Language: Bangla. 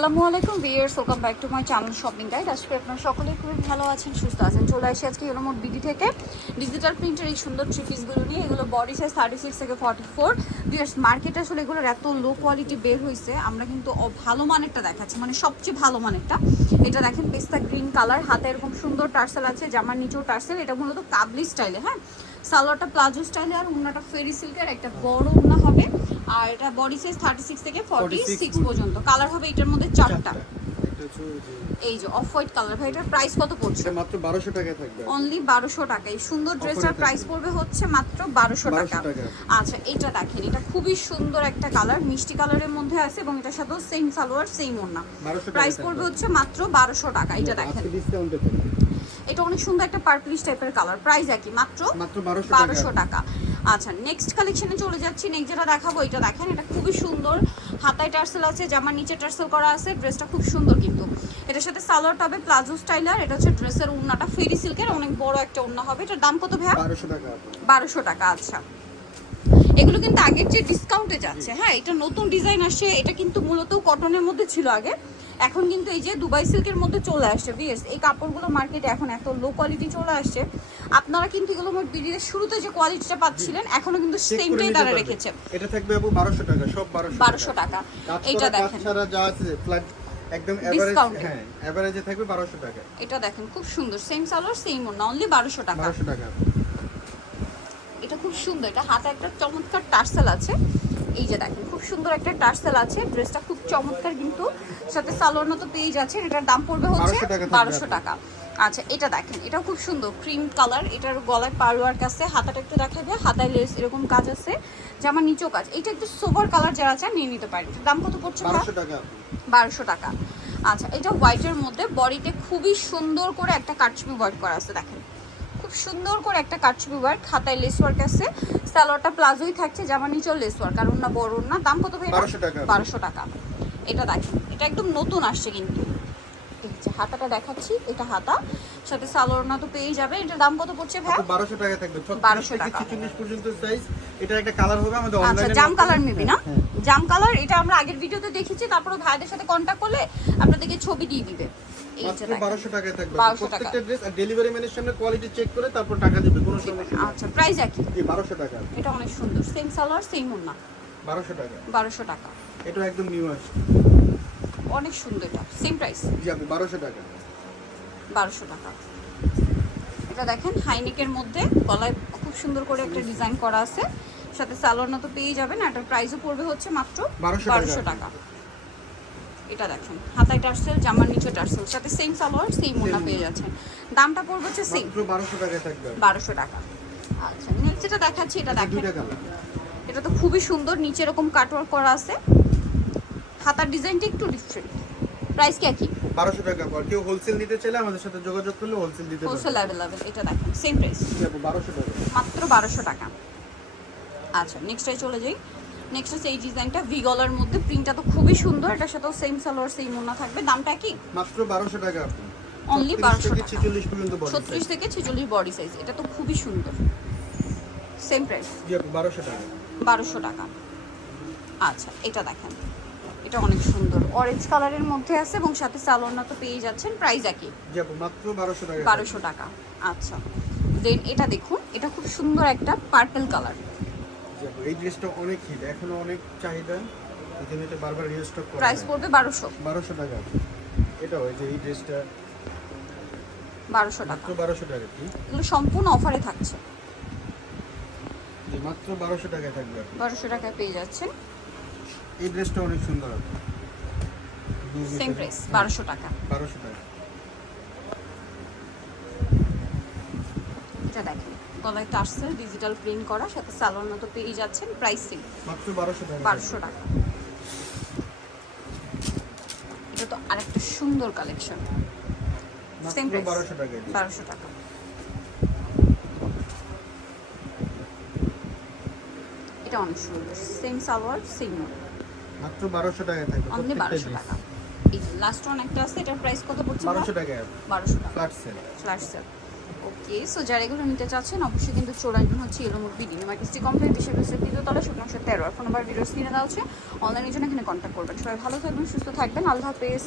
আসসালামু আলাইকুম viewers welcome back to my channel shopping guide আজকে আপনারা সকলেই খুবই ভালো আছেন, সুস্থ আছেন। চলে আসি আজকে ইউনোমোট বিডি থেকে। ডিজিটাল প্রিন্টের এই সুন্দর থ্রি পিসগুলো নিয়ে, এগুলো বডি সাইজ থার্টি সিক্স থেকে ফর্টি ফোর ভিয়ার্স মার্কেটে আসলে এগুলোর এত লো কোয়ালিটি বের হয়েছে আমরা কিন্তু ভালো মানেরটা দেখাচ্ছি। মানে সবচেয়ে ভালো মানেরটা। এটা দেখেন, পেস্তা গ্রিন কালার হাতে এরকম সুন্দর টার্সেল আছে, জামার নিচেও টার্সেল। এটা মূলত কাবলি স্টাইলে হ্যাঁ? সালোয়ারটা প্লাজো স্টাইলে আর উন্নাটা ফেরি সিল্কের একটা বড় উন্না হবে। আর এটা বডি সাইজ থার্টি সিক্স থেকে ফর্টি 46 সিক্স পর্যন্ত। কালার হবে এটার মধ্যে চারটা। এই যে অফ হোয়াইট কালার ভাই এটার প্রাইস কত পড়ছে? এটা মাত্র বারোশো টাকায় থাকবে। অনলি বারোশো টাকা। এই সুন্দর ড্রেসটার প্রাইস পড়বে হচ্ছে মাত্র বারোশো 1200 টাকা। আচ্ছা এটা দেখেন। এটা খুবই সুন্দর একটা কালার মিষ্টি কালারের মধ্যে আছে এবং এটার সাথেও সেম সালোয়ার সেম ওড়না। প্রাইস পড়বে হচ্ছে মাত্র বারোশো টাকা। এটা দেখেন। এটা অনেক সুন্দর একটা পার্পলিশ টাইপের কালার প্রাইস একই মাত্র মাত্র 1200 বারোশো টাকা। আচ্ছা নেক্সট কালেকশনে চলে যাচ্ছি। নেক্সট যেটা দেখাবো এটা দেখেন এটা খুবই সুন্দর। হাতায় টার্সেল আছে জামার নিচে টার্সেল করা আছে ড্রেসটা খুব সুন্দর কিন্তু। এটার সাথে সালোয়ার হবে প্লাজো স্টাইলার। এটা হচ্ছে ড্রেসের উন্নাটা ফেরি সিল্কের অনেক বড় একটা উন্না হবে। এটার দাম কত ভাইয়া? বারোশো টাকা। বারোশো টাকা আচ্ছা। এগুলো কিন্তু আগের যে ডিসকাউন্টে যাচ্ছে। হ্যাঁ এটা নতুন ডিজাইন আসছে এটা কিন্তু মূলত কটনের মধ্যে ছিল আগে। এখন কিন্তু এই যে দুবাই সিল্কের মধ্যে চলে আসছে বিএস এই কাপড়গুলো মার্কেটে এখন এত লো কোয়ালিটি চলে আসছে। আপনারা কিন্তু এগুলো মোট বিডির শুরুতে যে কোয়ালিটিটা পাচ্ছিলেন এখনও কিন্তু সেমটাই তারা রেখেছে। এটা থাকবে আপু 1200 টাকা সব 1200 বারোশো টাকা। কাজ দেখেন। ছাড়া যা আছে ফ্ল্যাট একদম এভারেজ হ্যাঁ এভারেজে থাকবে 1200 টাকা। এটা দেখেন খুব সুন্দর। সেম সালোয়ার সেম ওনা অনলি বারোশো টাকা। 1200 টাকা। এটা খুব সুন্দর। এটা হাতে একটা চমৎকার টার্সেল আছে। এই যে দেখেন খুব সুন্দর একটা টার্সেল আছে। ড্রেসটা খুব চমৎকার কিন্তু। সাথে সালোয়ার মতো পেয়ে যাচ্ছে এটার দাম পড়বে হচ্ছে 1200 টাকা থাকবে বারোশো টাকা। আচ্ছা এটা দেখেন এটা খুব সুন্দর। ক্রিম কালার এটার গলায় পাড়োয়ার কাছে হাতাটা একটু দেখা দেখাবে হাতায় লেস এরকম কাজ আছে। জামা নিচেও কাজ। এটা একটু সোভার কালার যারা চান নিয়ে নিতে পারেন। দাম কত পড়ছে ভাই? 1200 টাকা। বারোশো টাকা। আচ্ছা এটা হোয়াইটের মধ্যে। বডিতে খুবই সুন্দর করে একটা কাটছবি ওয়ার্ক করা আছে দেখেন। খুব সুন্দর করে একটা কাটছবি ওয়ার্ক খাতায় লেস ওয়ার্ক আছে। সালোয়ারটা প্লাজোই থাকছে জামা নিচেও লেস ওয়ার্ক আর না বড় না। দাম কত ভাই 1200 টাকা। বারোশো টাকা। এটা দেখেন এটা একদম নতুন আসছে কিন্তু। এই যে হাতাটা দেখাচ্ছি এটা হাতা। সাথে সালোয়ার না তো পেয়ে যাবে। এটার দাম কত পড়ছে ভাই 1200 টাকা থাকবে। 1200 টাকা। 46 পর্যন্ত সাইজ এটা একটা কালার হবে আমাদের আচ্ছা জাম কালার মেবি না? হ্যাঁ। জাম কালার এটা আমরা আগের ভিডিওতে দেখেছি। তারপরে ভাইদের সাথে কন্ট্যাক্ট করলে আপনাদেরকে ছবি দিয়ে দিবে। এই যে মাত্র দেখেন। 1200 টাকায় থাকবে। 1200 টাকা। ড্রেস আর ডেলিভারি ম্যানের সামনে কোয়ালিটি চেক করে তারপর টাকা দিবে কোনো সমস্যা আচ্ছা প্রাইস একই? এই 1200 টাকা। এটা অনেক সুন্দর সেম সালোয়ার সেম 1200 টাকা। বারোশো টাকা। এটা একদম নিউ আসছে অনেক সুন্দর এটা সেম প্রাইস জি আপু 1200 টাকা। বারোশো টাকা। এটা দেখেন হাইনেকের মধ্যে গলায় খুব সুন্দর করে একটা ডিজাইন করা আছে। সাথে সালোয়ার মতো পেয়ে যাবেন এটার প্রাইসও পড়বে হচ্ছে মাত্র 1200 বারোশো টাকা। এটা দেখেন। হাতায় টার্সেল জামার নিচে টার্সেল সাথে সেম সালোয়ার সেম ওনা পেয়ে যাচ্ছেন। দামটা পড়বে হচ্ছে সেম 1200 টাকায় থাকবে। বারোশো টাকা। আচ্ছা নেক্সট যেটা দেখাচ্ছি এটা দেখেন। এটা তো খুবই সুন্দর নিচে এরকম কাটওয়ার্ক করা আছে। হাতার ডিজাইনটা একটু ডিফারেন্ট প্রাইস কি একই? 1200 টাকা পর। কেউ হোলসেল নিতে চাইলে আমাদের সাথে যোগাযোগ করলে হোলসেল দিতে পারবে। হোলসেল অ্যাভেলেবেল এটা দেখেন সেম প্রাইস জি আপু 1200 টাকা। মাত্র বারোশো টাকা। আচ্ছা নেক্সটে চলে যাই। নেক্সট হচ্ছে এই ডিজাইনটা ভি গলার মধ্যে। প্রিন্টটা তো খুবই সুন্দর এটার সাথেও সেম সালোয়ার সেম ওনা থাকবে। দামটা কি? মাত্র 1200 টাকা 36 1200 থেকে 46 পর্যন্ত বডি ছত্রিশ থেকে ছেচল্লিশ বডি সাইজ এটা তো খুবই সুন্দর। সেম প্রাইস জি 1200 টাকা। বারোশো টাকা। আচ্ছা এটা দেখেন। এটা অনেক সুন্দর। অরেঞ্জ কালারের মধ্যে আছে এবং সাথে সালোয়ার তো পেয়ে যাচ্ছেন। প্রাইস একই। জি আপু মাত্র 1200 টাকা। বারোশো টাকা। আচ্ছা। দেন এটা দেখুন এটা খুব সুন্দর একটা পার্পল কালার এই ড্রেসটা অনেক হিট এখনও অনেক চাহিদা। এই জন্য এটা বারবার রিস্টক করা প্রাইস। পড়বে বারোশো। 1200 টাকা। এটাও এই যে এই ড্রেসটা বারোশো টাকা। মাত্র 1200 টাকা কি? এগুলো সম্পূর্ণ অফারে থাকছে। মাত্র 1200 টাকায় থাকবে আপু। বারোশো টাকায় পেয়ে যাচ্ছেন এই ড্রেসটা অনেক সুন্দর দু সেম প্রাইস বারোশো টাকা। 1200 টাকা। এটা দেখেন। গলায় টার্সেল ডিজিটাল প্রিন্ট করা সাথে সালোয়ার মতো পেয়ে যাচ্ছেন প্রাইস সেম 1200 টাকা। বারোশো টাকা। এটা তো আরেকটা সুন্দর কালেকশন সেম প্রাইস 1200। বারোশো টাকা এটা। অনেক সুন্দর। সেম সালোয়ার সেম মাত্র 1200 টাকায় থাকবে অনলি প্রত্যেকটা বারোশো dress। টাকা। এই লাস্ট ওয়ান একটা আছে এটার প্রাইস কত পড়ছে 1200 টাকায়। বারোশো টাকা। Flat sale flash sale okay so যারা এগুলো নিতে চাচ্ছেন, অবশ্যই কিন্তু আসবেন হচ্ছে এলোমোর বিডি মার্কেসটি কমপ্লিট বিশ্বের তলা দ্বিতীয়তলা শুকনো তেরো। আর ফোন নাম্বার ভিডিও স্ক্রিনে দেওয়া হচ্ছে অনলাইনের জন্য এখানে কন্ট্যাক্ট করবেন। সবাই ভালো থাকবেন, সুস্থ থাকবেন। আল্লাহ হাফেজ।